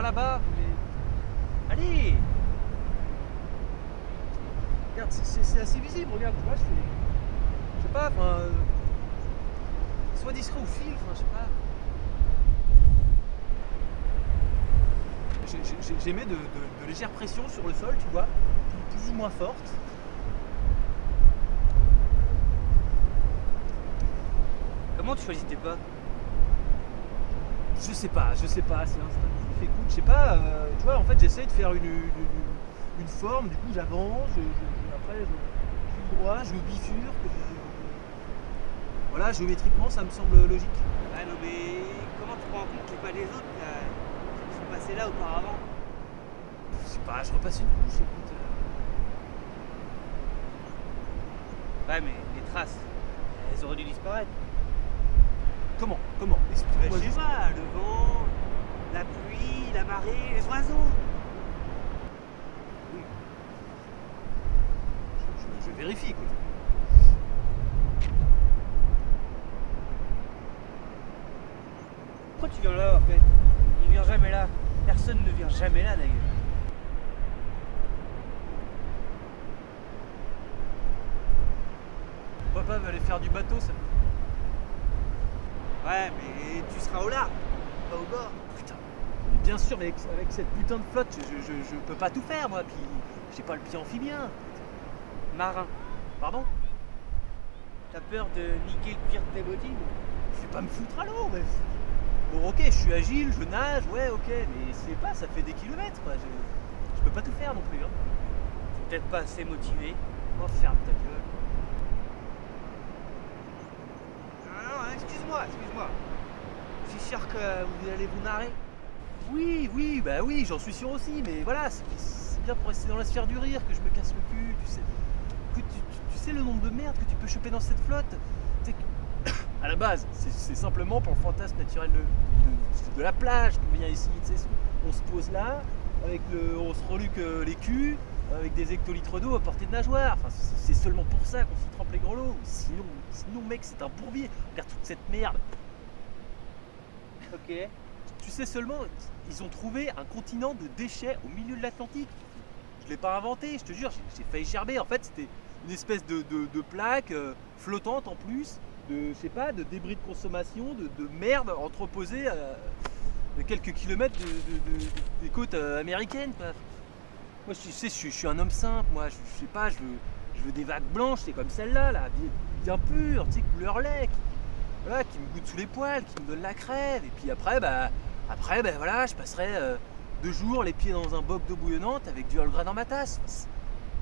chemin là-bas. Mais... Allez! Regarde, c'est assez visible, regarde, tu vois, je sais pas, enfin... Sois discret au fil, enfin, je sais pas. J'émets de légères pressions sur le sol, tu vois, plus ou moins fortes. Comment tu choisis tes pas? Je sais pas, c'est instinctif, écoute, je sais pas, tu vois, en fait, j'essaie de faire une forme, du coup, j'avance, après, je file droit, je bifurque. Voilà, géométriquement, ça me semble logique. Ah non mais comment tu prends en compte les pas des autres là, qui sont passés là auparavant? Je sais pas, je repasse une couche, écoute. Ouais mais les traces, elles auraient dû disparaître. Comment? Bah, Explique-moi je sais juste. pas, le vent, la pluie, la marée, les oiseaux. Oui. Je vérifie, écoute. Pourquoi tu viens là en fait? On vient jamais là. Personne ne vient jamais là d'ailleurs. Papa va aller faire du bateau, ça. Ouais mais tu seras au large, pas au bord. Putain. Mais bien sûr, mais avec cette putain de flotte, je peux pas tout faire, moi, puis j'ai pas le pied amphibien. Marin, Pardon? t'as peur de niquer le pire de tes bottines? Je vais pas me foutre à l'eau, mais... Bon, ok, je suis agile, je nage, ouais, ok, mais c'est pas, ça fait des kilomètres, quoi. Je peux pas tout faire non plus, hein. T'es peut-être pas assez motivé. Oh, ferme ta gueule. Non, excuse-moi. Je suis sûr que vous allez vous marrer. Oui, bah oui, j'en suis sûr aussi, mais voilà, c'est bien pour rester dans la sphère du rire que je me casse le cul, tu sais. Écoute, tu sais le nombre de merdes que tu peux choper dans cette flotte? Tu sais que, à la base, c'est simplement pour le fantasme naturel de la plage qu'on vient ici, tu sais. On se pose là, on se reluque les culs, avec des hectolitres d'eau à portée de nageoire. Enfin, c'est seulement pour ça qu'on s'y trempe les grelots. Sinon, mec, c'est un bourbier. Regarde toute cette merde. Ok. Tu sais seulement, ils ont trouvé un continent de déchets au milieu de l'Atlantique. Je l'ai pas inventé, je te jure, j'ai failli gerber. En fait, c'était une espèce de plaque flottante en plus, je sais pas, de débris de consommation, de merde entreposée à quelques kilomètres des côtes américaines, quoi. Moi, tu sais, je suis un homme simple, moi, je sais pas, je veux des vagues blanches, c'est comme celle-là, là, bien pures, tu sais, couleur lait, voilà, qui me goûte sous les poils, qui me donne la crève. Et puis après, voilà, je passerai 2 jours les pieds dans un boc d'eau bouillonnante avec du Holgren dans ma tasse.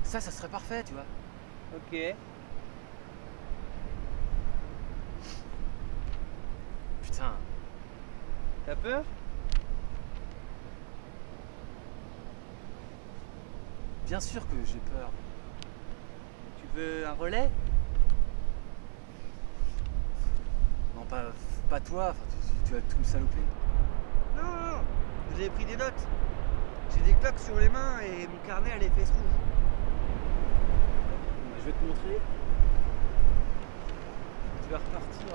Ça serait parfait, tu vois. Ok. Putain, T'as peur? bien sûr que j'ai peur. Tu veux un relais? Non, pas toi, enfin, tu vas tout me saloper. Non. J'ai pris des notes. J'ai des cloques sur les mains et mon carnet a les fesses rouges. Je vais te montrer. Tu vas repartir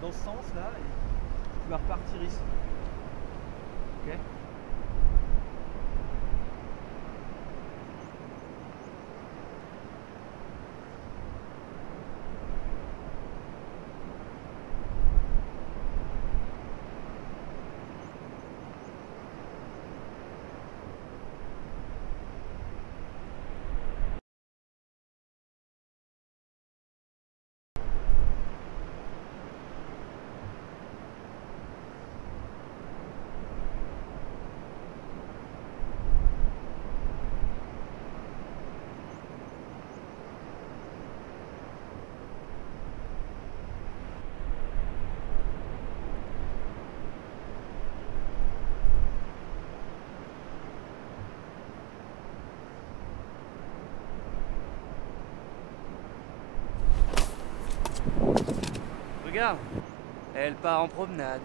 dans ce sens là et tu vas repartir ici. Ok? Regarde, elle part en promenade.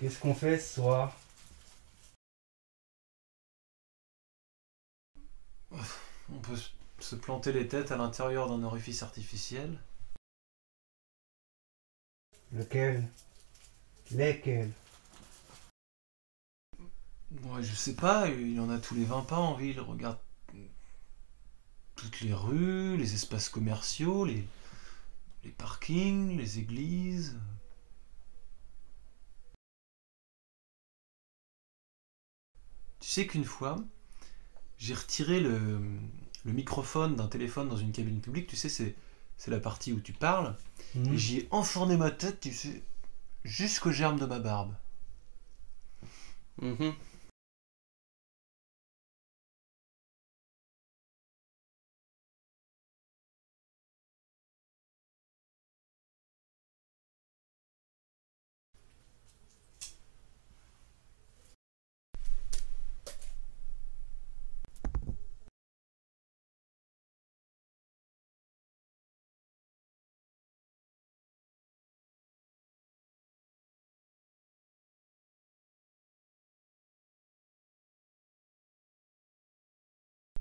Qu'est-ce qu'on fait ce soir? On peut se planter les têtes à l'intérieur d'un orifice artificiel. Lequel? Lesquels? Ouais, je sais pas, il y en a tous les 20 pas en ville. Regarde toutes les rues, les espaces commerciaux, les parkings, les églises. Tu sais qu'une fois, j'ai retiré le microphone d'un téléphone dans une cabine publique. Tu sais, c'est la partie où tu parles. Et j'y ai enfourné ma tête, tu sais, jusqu'au germe de ma barbe.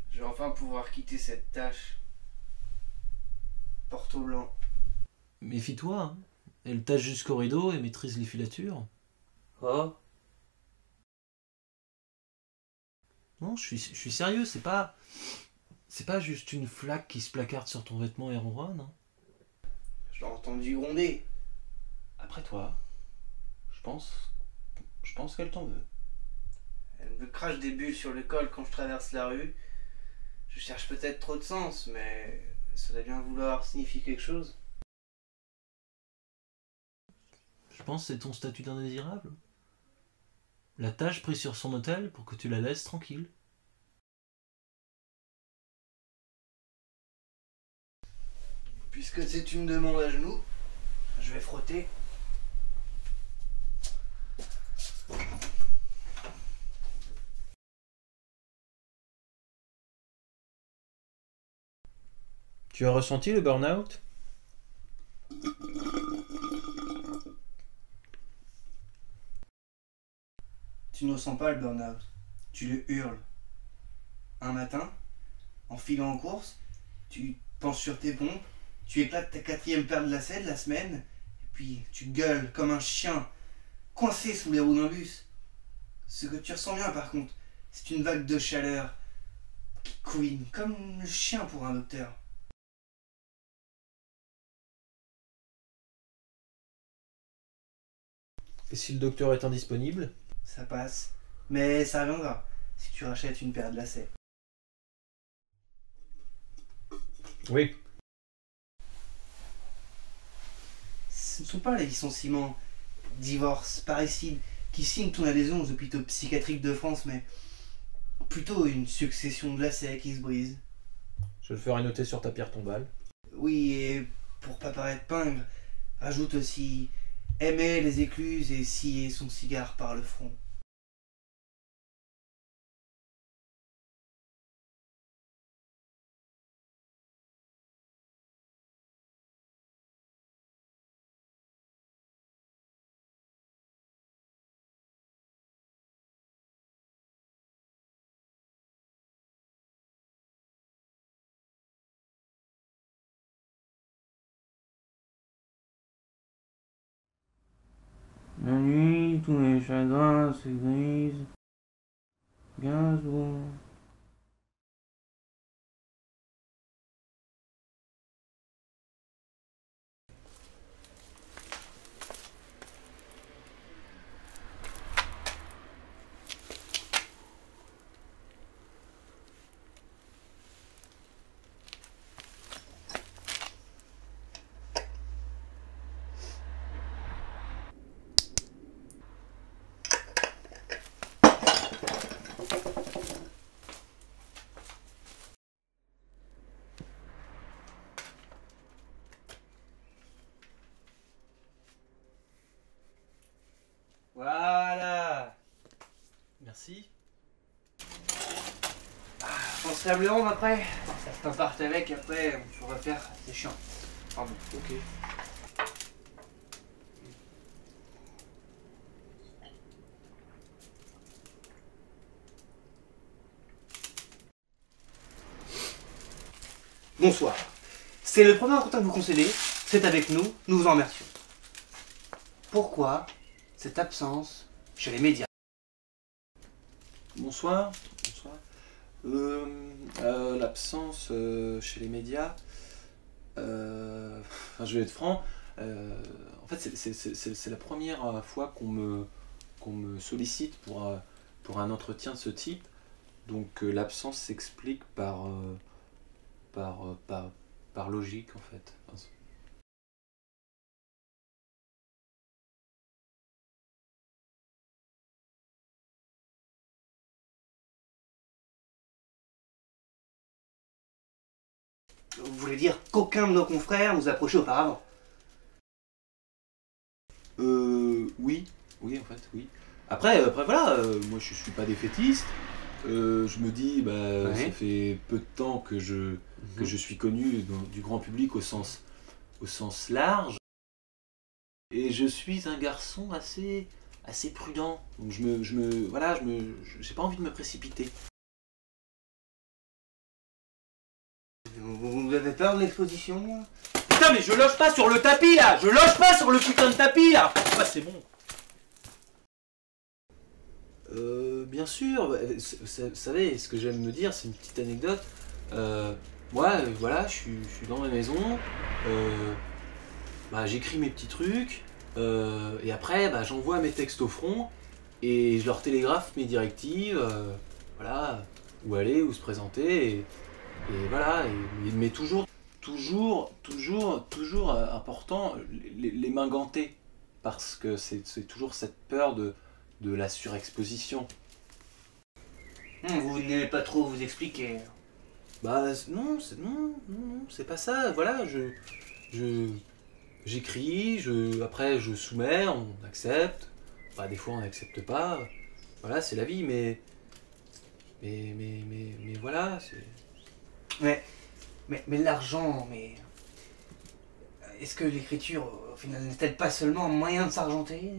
Je vais enfin pouvoir quitter cette tâche. Porto blanc. Méfie-toi, hein. Elle tâche jusqu'au rideau et maîtrise les filatures. Oh. Non, je suis sérieux, c'est pas juste une flaque qui se placarde sur ton vêtement et ronronne, hein. Je l'ai entendu gronder. Après toi, je pense qu'elle t'en veut. Elle me crache des bulles sur le col quand je traverse la rue. Je cherche peut-être trop de sens, mais ça doit bien vouloir signifier quelque chose. Je pense que c'est ton statut d'indésirable. La tâche prise sur son hôtel pour que tu la laisses tranquille. Puisque c'est une demande à genoux, je vais frotter. Tu as ressenti le burn-out? Tu ne ressens pas le burn-out, tu le hurles. Un matin, en filant en course, tu penses sur tes pompes, tu éclates ta quatrième paire de lacets de la semaine, et puis tu gueules comme un chien, coincé sous les roues d'un bus. Ce que tu ressens bien par contre, c'est une vague de chaleur qui couine, comme le chien pour un docteur. Et si le docteur est indisponible? Ça passe, mais ça reviendra si tu rachètes une paire de lacets. Oui. Ce ne sont pas les licenciements, divorces, parricides qui signent ton adhésion aux hôpitaux psychiatriques de France, mais plutôt une succession de lacets qui se brisent. Je le ferai noter sur ta pierre tombale. Oui, et pour pas paraître pingre, ajoute aussi aimer les écluses et scier son cigare par le front. La nuit, tous mes chagrins se grisent. Gainsbourg. table ronde après. T'en partes avec, après, il faut refaire, c'est chiant. Pardon. Ok. Bonsoir. C'est le premier entretien que vous concédez, c'est avec nous, nous vous en remercions. Pourquoi cette absence chez les médias? Bonsoir. Bonsoir. L'absence chez les médias. Enfin, je vais être franc. En fait, c'est la première fois qu'on me sollicite pour un entretien de ce type. Donc l'absence s'explique par logique en fait. Enfin, Vous voulez dire qu'aucun de nos confrères nous a approché auparavant? oui, oui en fait, oui. Après voilà, moi je suis pas défaitiste. Je me dis, bah, Ouais. ça fait peu de temps que je suis connu du grand public au sens large. Et je suis un garçon assez prudent. Donc voilà, j'ai pas envie de me précipiter. Vous avez peur de l'exposition? Putain, mais je loge pas sur le tapis là! Je loge pas sur le putain de tapis là! Ah, c'est bon! Bien sûr, vous savez, ce que j'aime me dire, c'est une petite anecdote. Moi, voilà, je suis dans ma maison, bah, j'écris mes petits trucs, et après, bah, j'envoie mes textes au front, et je leur télégraphe mes directives, voilà, où aller, où se présenter, et voilà, mais toujours important, les mains gantées, parce que c'est toujours cette peur de la surexposition. Vous n'aimez pas trop vous expliquer. Bah non, c'est pas ça. Voilà, j'écris, après je soumets, on accepte. Bah des fois on n'accepte pas. Voilà, c'est la vie, mais voilà, c'est. Mais l'argent, mais... Est-ce que l'écriture, au final, n'est-elle pas seulement un moyen de s'argenter?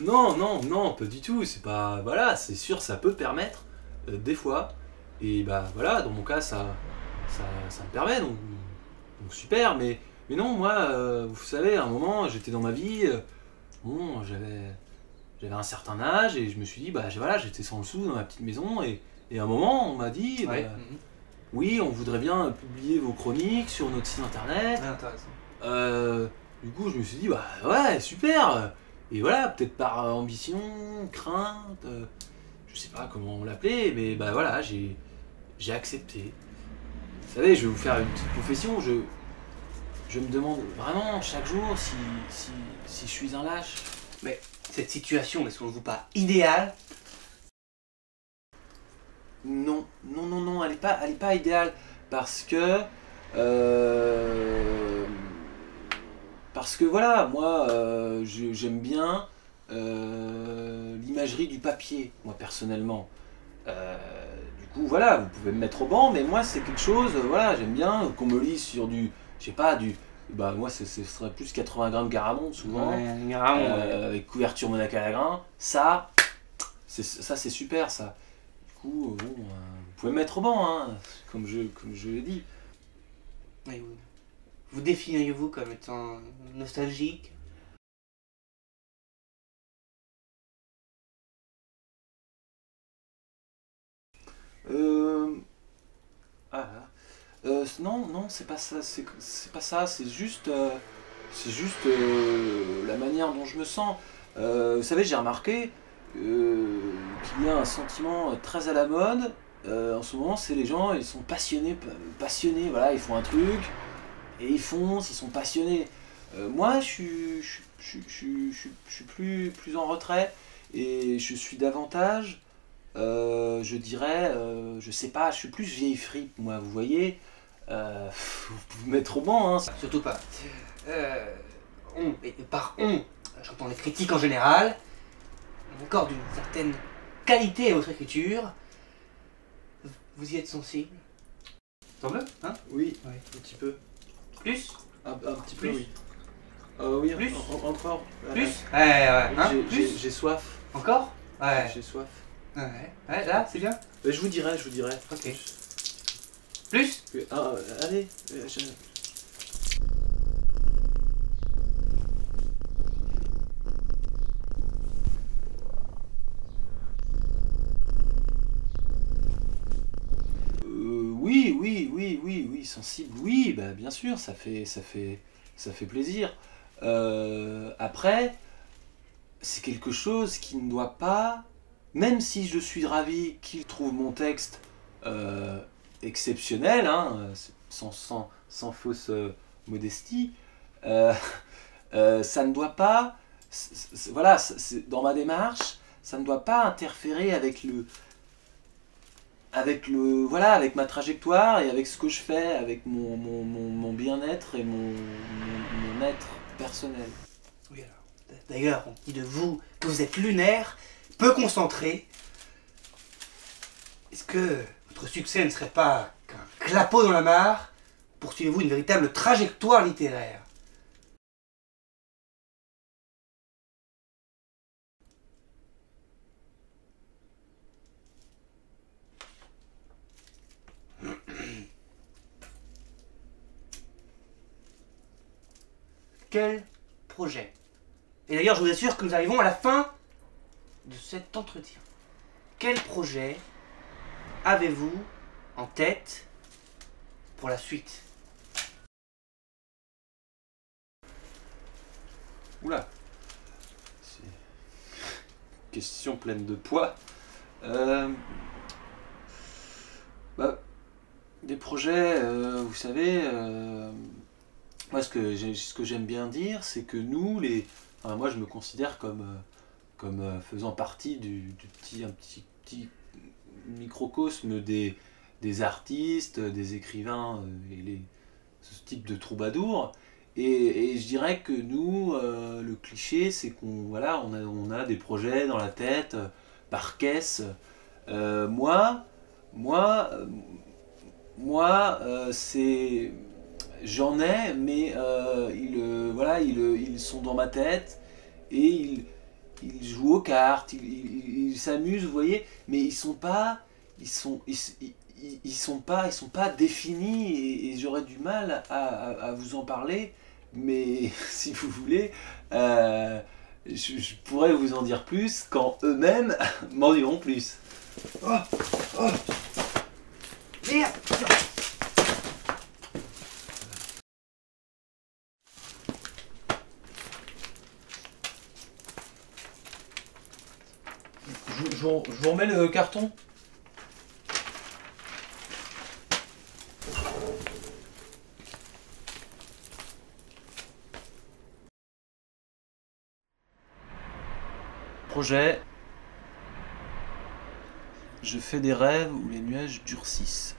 Non, pas du tout. C'est pas. Voilà, c'est sûr, ça peut permettre, des fois. Et bah voilà, dans mon cas, ça me permet, donc super. Mais non, moi, vous savez, à un moment, j'étais dans ma vie, bon, j'avais un certain âge, et je me suis dit, bah voilà, j'étais sans le sou dans ma petite maison, et à un moment, on m'a dit, Ouais. bah, oui, on voudrait bien publier vos chroniques sur notre site internet. Très intéressant. Du coup, je me suis dit, bah ouais, super. Et voilà, peut-être par ambition, crainte, je sais pas comment on l'appelait, mais bah voilà, j'ai accepté. Vous savez, je vais vous faire une petite confession, je me demande vraiment chaque jour si je suis un lâche. Mais cette situation n'est selon vous pas idéale? Non, elle est pas idéale, parce que voilà, moi j'aime bien l'imagerie du papier, moi personnellement. Du coup voilà, vous pouvez me mettre au banc, mais moi c'est quelque chose, voilà, j'aime bien qu'on me lise sur je sais pas, bah moi ce serait plus 80 grammes Garamond souvent, avec couverture Monaco à la grain, ça c'est super ça. Du coup, bon, vous pouvez me mettre au banc, hein, comme je l'ai dit. Oui, vous définiriez-vous comme étant nostalgique? Ah, non, c'est pas ça, c'est pas ça, c'est juste la manière dont je me sens. Vous savez, j'ai remarqué qu'il y a un sentiment très à la mode en ce moment, c'est les gens, ils sont passionnés, voilà, ils font un truc et ils foncent, ils sont passionnés. Moi, je suis plus en retrait, et je suis davantage, je dirais, je sais pas, je suis plus vieille fripe, moi, vous voyez. Vous pouvez me mettre au banc, hein. Surtout pas. Et par on, j'entends les critiques en général, on accorde une certaine qualité à votre écriture, Vous y êtes sensible? T'en veux, hein? Oui, Ouais. un petit peu. Plus? Un petit peu, Plus. oui. Oui, Plus. encore. Plus? Ouais, hein? Plus? J'ai soif. Encore? Ouais. J'ai soif. Ouais, là, c'est bien? Je vous dirai. Ok. Plus? Allez. Oui, sensible, oui, bah, bien sûr, ça fait plaisir. Après, c'est quelque chose qui ne doit pas, même si je suis ravi qu'il trouve mon texte euh, exceptionnel, hein, sans fausse modestie, euh, ça ne doit pas, voilà, dans ma démarche, ça ne doit pas interférer voilà, avec ma trajectoire et avec ce que je fais, avec mon bien-être et mon être personnel. Oui, alors. D'ailleurs, on dit de vous que vous êtes lunaire, peu concentré. Est-ce que votre succès ne serait pas qu'un clapot dans la mare? Poursuivez-vous une véritable trajectoire littéraire? Quel projet? Et d'ailleurs, je vous assure que nous arrivons à la fin de cet entretien. Quel projet avez-vous en tête pour la suite? Oula, c'est une question pleine de poids. Bah, des projets, vous savez, moi ce que j'aime bien dire, c'est que nous, enfin, moi je me considère comme faisant partie un petit microcosme des artistes, des écrivains ce type de troubadours. Et je dirais que nous, le cliché, c'est on a des projets dans la tête, par caisse. Moi, moi, c'est j'en ai, mais ils sont dans ma tête et ils jouent aux cartes, ils s'amusent, vous voyez, mais ils sont pas définis et j'aurais du mal à vous en parler, mais si vous voulez, je pourrais vous en dire plus quand eux-mêmes m'en diront plus. Oh, oh. Merde! Je vous remets le carton. Projet. Je fais des rêves où les nuages durcissent.